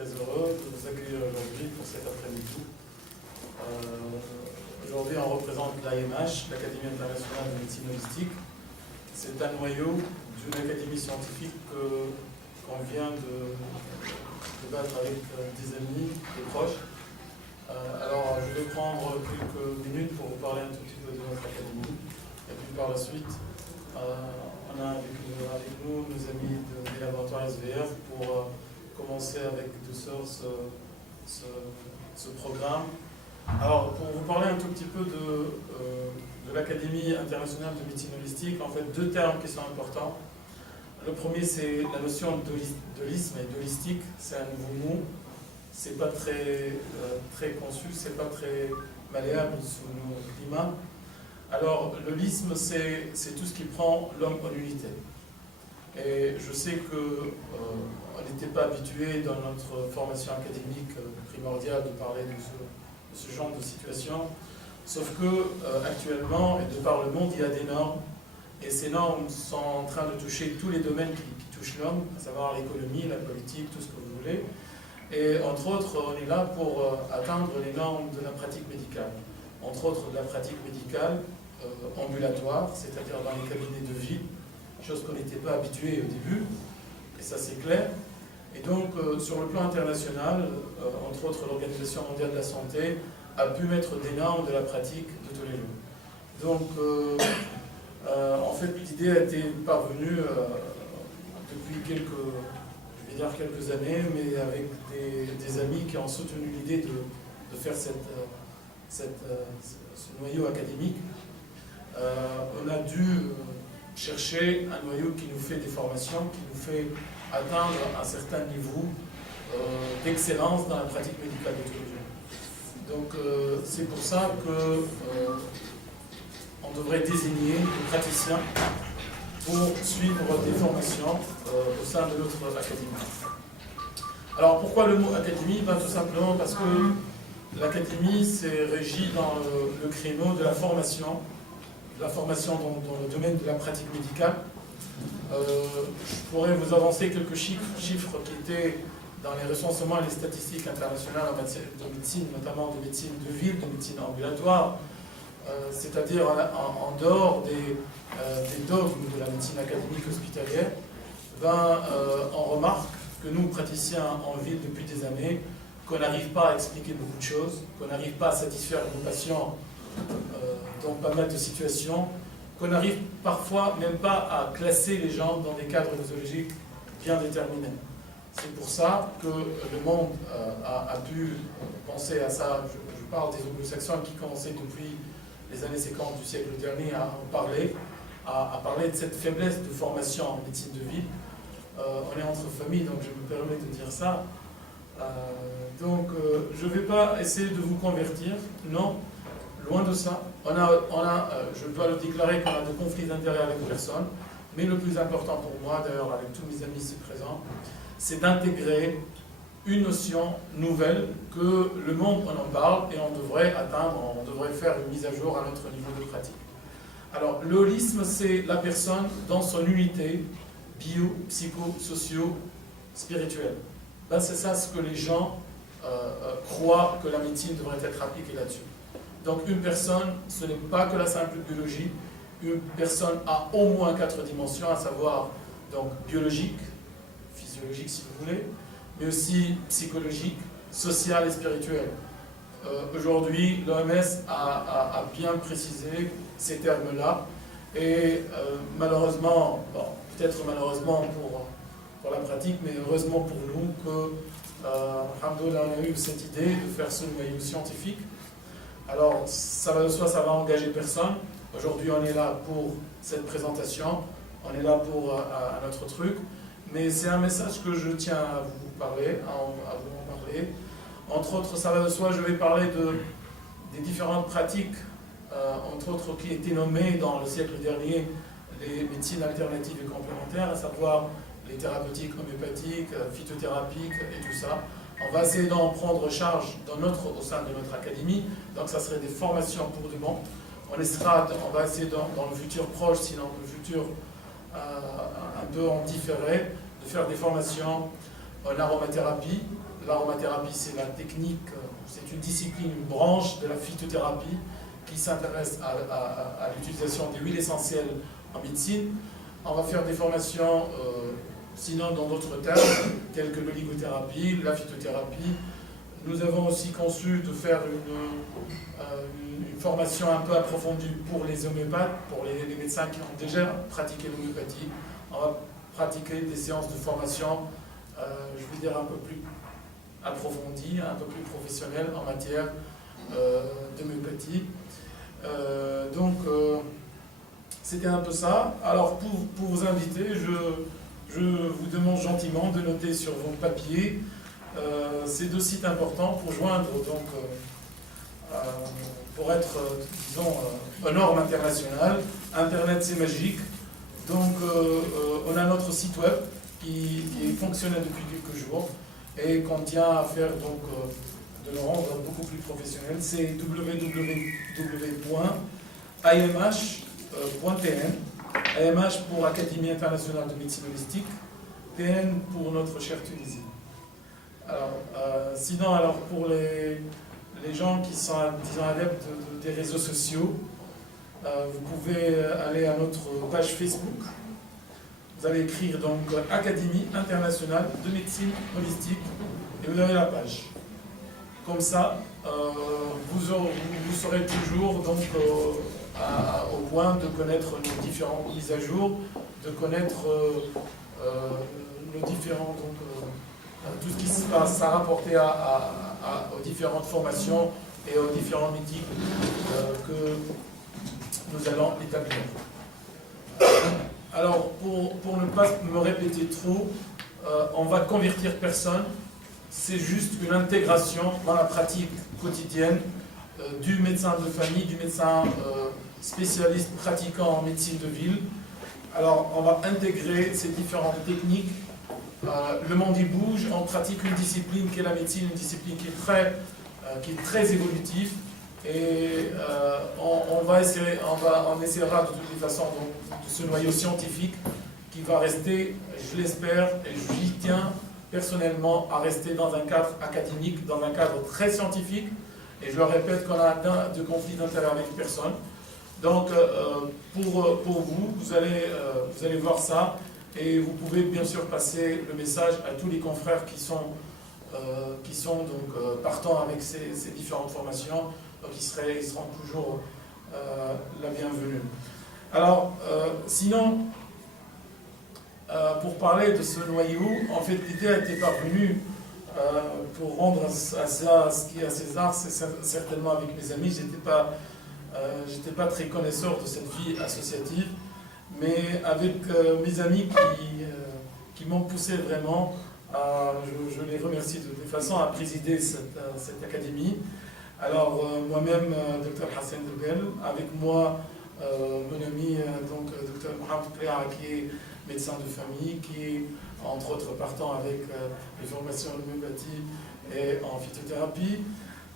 très heureux de vous accueillir aujourd'hui pour cet après-midi. Aujourd'hui, on représente l'AMH, l'Académie internationale de médecine holistique. C'est un noyau d'une académie scientifique qu'on vient de battre avec des amis, des proches. Alors, je vais prendre quelques minutes pour vous parler un tout petit peu de notre académie. Et puis par la suite, on a avec nous nos amis des laboratoires SVR pour commencer avec douceur ce programme. Alors, pour vous parler un tout petit peu de l'Académie internationale de médecine holistique, en fait, deux termes qui sont importants. Le premier, c'est la notion d'holisme et d'holistique. C'est un nouveau mot. C'est pas très conçu, c'est pas très malléable sous nos climats. Alors, l'holisme, c'est tout ce qui prend l'homme en unité. Et je sais qu'on n'était pas habitué dans notre formation académique primordiale de parler de ce genre de situation. Sauf que actuellement, et de par le monde, il y a des normes. Et ces normes sont en train de toucher tous les domaines qui touchent l'homme, à savoir l'économie, la politique, tout ce que vous voulez. Et entre autres, on est là pour atteindre les normes de la pratique médicale. Entre autres, de la pratique médicale ambulatoire, c'est-à-dire dans les cabinets de ville, chose qu'on n'était pas habitué au début, et ça c'est clair. Et donc, sur le plan international, entre autres, l'Organisation mondiale de la santé a pu mettre des normes de la pratique de tous les jours. Donc, en fait, l'idée a été parvenue depuis quelques années, mais avec des amis qui ont soutenu l'idée de faire ce noyau académique. On a dû chercher un noyau qui nous fait des formations, qui nous fait atteindre un certain niveau d'excellence dans la pratique médicale de tous les jours. Donc c'est pour ça que on devrait désigner des praticiens pour suivre des formations au sein de notre académie. Alors pourquoi le mot académie? Tout simplement parce que l'académie s'est régie dans le créneau de la formation dans le domaine de la pratique médicale. Je pourrais vous avancer quelques chiffres qui étaient dans les recensements et les statistiques internationales en matière de médecine, notamment de médecine de ville, de médecine ambulatoire, c'est-à-dire en dehors des dogmes de la médecine académique hospitalière. On remarque que nous, praticiens en ville depuis des années, qu'on n'arrive pas à expliquer beaucoup de choses, qu'on n'arrive pas à satisfaire nos patients dans pas mal de situations, qu'on n'arrive parfois même pas à classer les gens dans des cadres nosologiques bien déterminés. C'est pour ça que le monde a pu penser à ça. Je parle des anglo-saxons qui commençaient depuis les années 50 du siècle dernier à en parler, à parler de cette faiblesse de formation en médecine de ville. On est entre familles, donc je me permets de dire ça. Je ne vais pas essayer de vous convertir, non, loin de ça. Je dois le déclarer qu'on a de conflits d'intérêts avec personne, mais le plus important pour moi, d'ailleurs avec tous mes amis ici présents, c'est d'intégrer une notion nouvelle que le monde en parle et on devrait faire une mise à jour à notre niveau de pratique. Alors, le holisme, c'est la personne dans son unité bio, psycho, socio, spirituelle. C'est ça ce que les gens croient que la médecine devrait être appliquée là-dessus. Donc une personne, ce n'est pas que la simple biologie, une personne a au moins 4 dimensions, à savoir donc biologique, physiologique si vous voulez, mais aussi psychologique, sociale et spirituelle. Aujourd'hui, l'OMS a bien précisé ces termes-là, et malheureusement, peut-être malheureusement pour la pratique, mais heureusement pour nous que alhamdoulilah, on a eu cette idée de faire ce noyau scientifique. Alors, ça va de soi, ça va engager personne. Aujourd'hui, on est là pour cette présentation, on est là pour un autre truc, mais c'est un message que je tiens à vous parler, à vous en parler. Entre autres, ça va de soi, je vais parler des différentes pratiques, entre autres qui étaient nommées dans le siècle dernier les médecines alternatives et complémentaires, à savoir les thérapeutiques homéopathiques, phytothérapiques et tout ça. On va essayer d'en prendre charge au sein de notre académie, donc ça serait des formations pour du bon. On va essayer dans le futur proche, sinon le futur un peu en différé, de faire des formations en aromathérapie, l'aromathérapie, c'est la technique, c'est une discipline, une branche de la phytothérapie qui s'intéresse à l'utilisation des huiles essentielles en médecine. On va faire des formations, sinon dans d'autres termes, tels que l'oligothérapie, la phytothérapie. Nous avons aussi conçu de faire une formation un peu approfondie pour les homéopathes, pour les médecins qui ont déjà pratiqué l'homéopathie. On va pratiquer des séances de formation, je veux dire, un peu plus approfondies, un peu plus professionnelles en matière d'homéopathie. C'était un peu ça. Alors, pour vous inviter, je vous demande gentiment de noter sur vos papiers ces deux sites importants pour joindre, donc, pour être, disons, aux normes internationales. Internet, c'est magique. Donc, on a notre site web qui est fonctionnel depuis quelques jours et qu'on tient à faire, donc, de le rendre beaucoup plus professionnel. C'est www.imh.tn. AMH pour Académie internationale de médecine holistique, TN pour notre chère Tunisie. Alors, sinon, alors pour les gens qui sont, disons, adeptes des réseaux sociaux, vous pouvez aller à notre page Facebook. Vous allez écrire donc Académie internationale de médecine holistique et vous avez la page. Comme ça, vous serez toujours donc au point de connaître nos différentes mises à jour, de connaître nos différents, donc, tout ce qui se passe à rapporter aux différentes formations et aux différents meetings que nous allons établir. Alors, pour ne pas me répéter trop, on va convertir personne, c'est juste une intégration dans la pratique quotidienne du médecin de famille, du médecin spécialiste pratiquant en médecine de ville. Alors, on va intégrer ces différentes techniques. Le monde y bouge, on pratique une discipline qui est la médecine, une discipline qui est très évolutive. Et on essaiera de toutes les façons donc, de ce noyau scientifique qui va rester, je l'espère, et j'y tiens personnellement, à rester dans un cadre académique, dans un cadre très scientifique. Et je le répète qu'on a de conflit d'intérêt avec personne. Donc, pour vous, vous allez voir ça. Et vous pouvez bien sûr passer le message à tous les confrères qui sont donc, partants avec ces différentes formations. Donc ils seront toujours la bienvenue. Alors, sinon, pour parler de ce noyau, en fait, l'idée a été parvenue pour rendre à ça ce qui est à César, c'est certainement avec mes amis. J'étais pas très connaisseur de cette vie associative, mais avec mes amis qui m'ont poussé vraiment, je les remercie de toute façon, à présider cette académie. Alors, moi-même, Dr Hassan Debel, avec moi, mon ami, donc, Dr Mohamed Cléa, qui est médecin de famille, qui est, entre autres, partant avec les formations en homéopathie et en phytothérapie.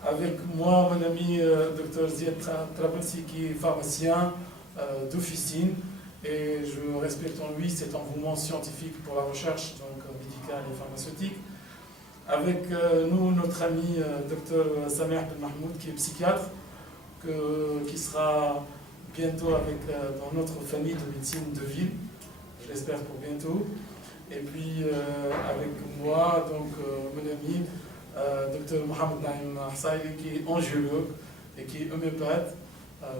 Avec moi, mon ami, Dr Ziad Trabelsi, qui est pharmacien d'officine. Et je respecte en lui cet engouement scientifique pour la recherche donc, médicale et pharmaceutique. Avec nous, notre ami Dr Samer Ben Mahmoud, qui est psychiatre, qui sera bientôt dans notre famille de médecine de ville, je l'espère pour bientôt. Et puis avec moi, donc mon ami Dr Mohamed Naïm Harsaïli, qui est angiologue et qui est homéopathe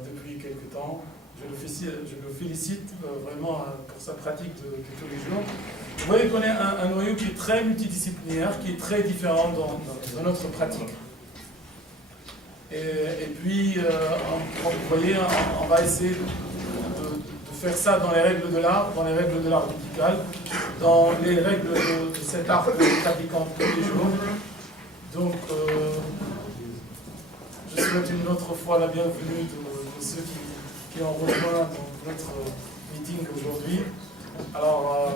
depuis quelque temps. Je le félicite vraiment pour sa pratique de tous les jours. Vous voyez qu'on est un noyau qui est très multidisciplinaire, qui est très différent dans notre pratique. Et puis, vous voyez, on va essayer de faire ça dans les règles de l'art, médical, dans les règles de cet art que nous pratiquons tous les jours. Donc, je souhaite une autre fois la bienvenue de ceux qui ont rejoint notre meeting aujourd'hui. Alors,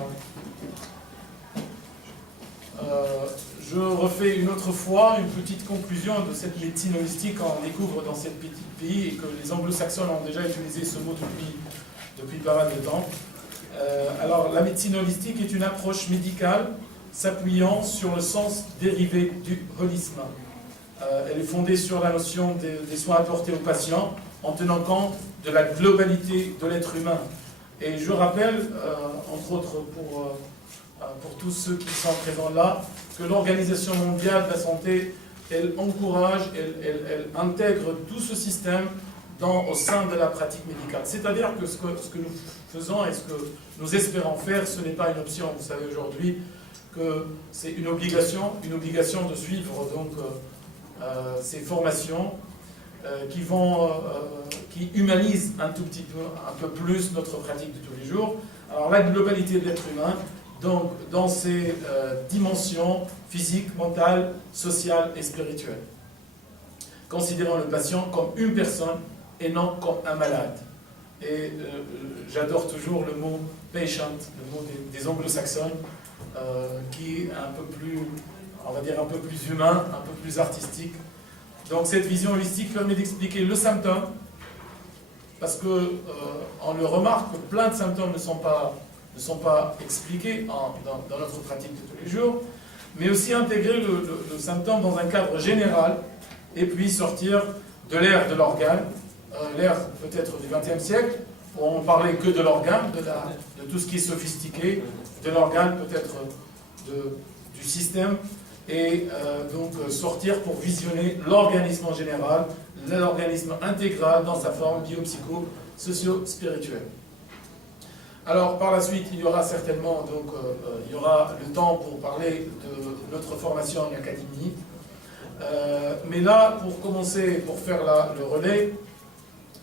je refais une autre fois une petite conclusion de cette médecine holistique qu'on découvre dans ce petit pays et que les anglo-saxons ont déjà utilisé ce mot depuis pas mal de temps. Alors, la médecine holistique est une approche médicale s'appuyant sur le sens dérivé du holisme. Elle est fondée sur la notion des soins apportés aux patients en tenant compte de la globalité de l'être humain. Et je rappelle, entre autres pour tous ceux qui sont présents là, que l'Organisation mondiale de la santé, elle encourage, elle intègre tout ce système au sein de la pratique médicale. C'est-à-dire que ce que nous faisons et ce que nous espérons faire, ce n'est pas une option. Vous savez aujourd'hui que c'est une obligation de suivre donc, ces formations qui humanisent un peu plus notre pratique de tous les jours. Alors la globalité de l'être humain, donc dans ses dimensions physiques, mentales, sociales et spirituelles. Considérant le patient comme une personne et non comme un malade. Et j'adore toujours le mot patient, le mot des anglo-saxons, qui est un peu plus, on va dire un peu plus humain, un peu plus artistique. Donc cette vision holistique permet d'expliquer le symptôme, parce que on le remarque que plein de symptômes ne sont pas expliqués dans notre pratique de tous les jours, mais aussi intégrer le symptôme dans un cadre général, et puis sortir de l'ère de l'organe, l'ère peut-être du XXe siècle, où on parlait que de l'organe, de tout ce qui est sophistiqué, de l'organe peut-être du système, et donc sortir pour visionner l'organisme en général, l'organisme intégral dans sa forme bio-psycho-socio-spirituelle. Alors par la suite, il y aura certainement il y aura le temps pour parler de notre formation en académie. Mais là, pour commencer, pour faire le relais,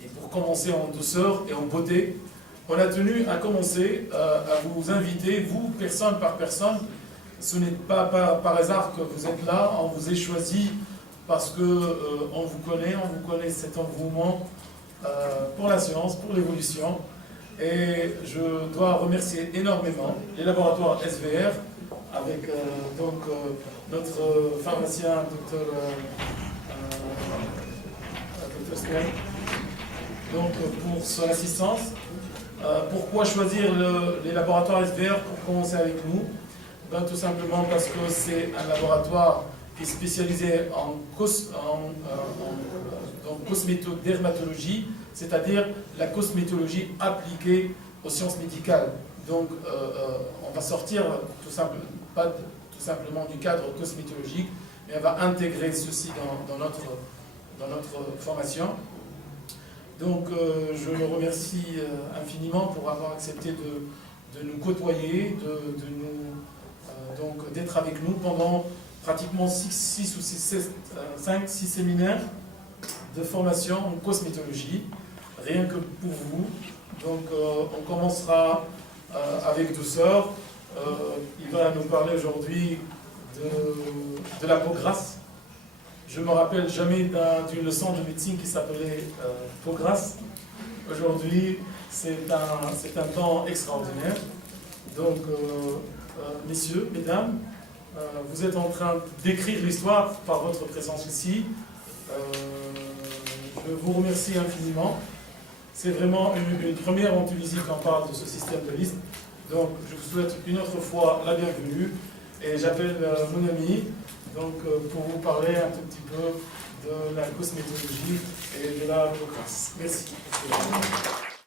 et pour commencer en douceur et en beauté, on a tenu à commencer à vous inviter, vous, personne par personne. Ce n'est pas par hasard que vous êtes là, on vous a choisi parce qu'on vous connaît cet engouement pour la science, pour l'évolution. Et je dois remercier énormément les laboratoires SVR, avec notre pharmacien, Dr Sky, donc pour son assistance. Pourquoi choisir les laboratoires SVR pour commencer avec nous? Ben, tout simplement parce que c'est un laboratoire qui est spécialisé en cosmétodermatologie, c'est-à-dire la cosmétologie appliquée aux sciences médicales. Donc on va sortir pas tout simplement du cadre cosmétologique, mais on va intégrer ceci dans notre formation. Donc je le remercie infiniment pour avoir accepté de nous côtoyer, d'être avec nous pendant pratiquement 5-6 séminaires de formation en cosmétologie, rien que pour vous. Donc on commencera avec douceur. Il va nous parler aujourd'hui de la peau grasse. Je ne me rappelle jamais d'une leçon de médecine qui s'appelait peau grasse. Aujourd'hui, c'est un temps extraordinaire. Donc, messieurs, mesdames, vous êtes en train d'écrire l'histoire par votre présence ici. Je vous remercie infiniment. C'est vraiment une première en Tunisie quand on parle de ce système de liste. Donc, je vous souhaite une autre fois la bienvenue. Et j'appelle mon ami pour vous parler un tout petit peu de la cosmétologie et de la peau grasse. Merci.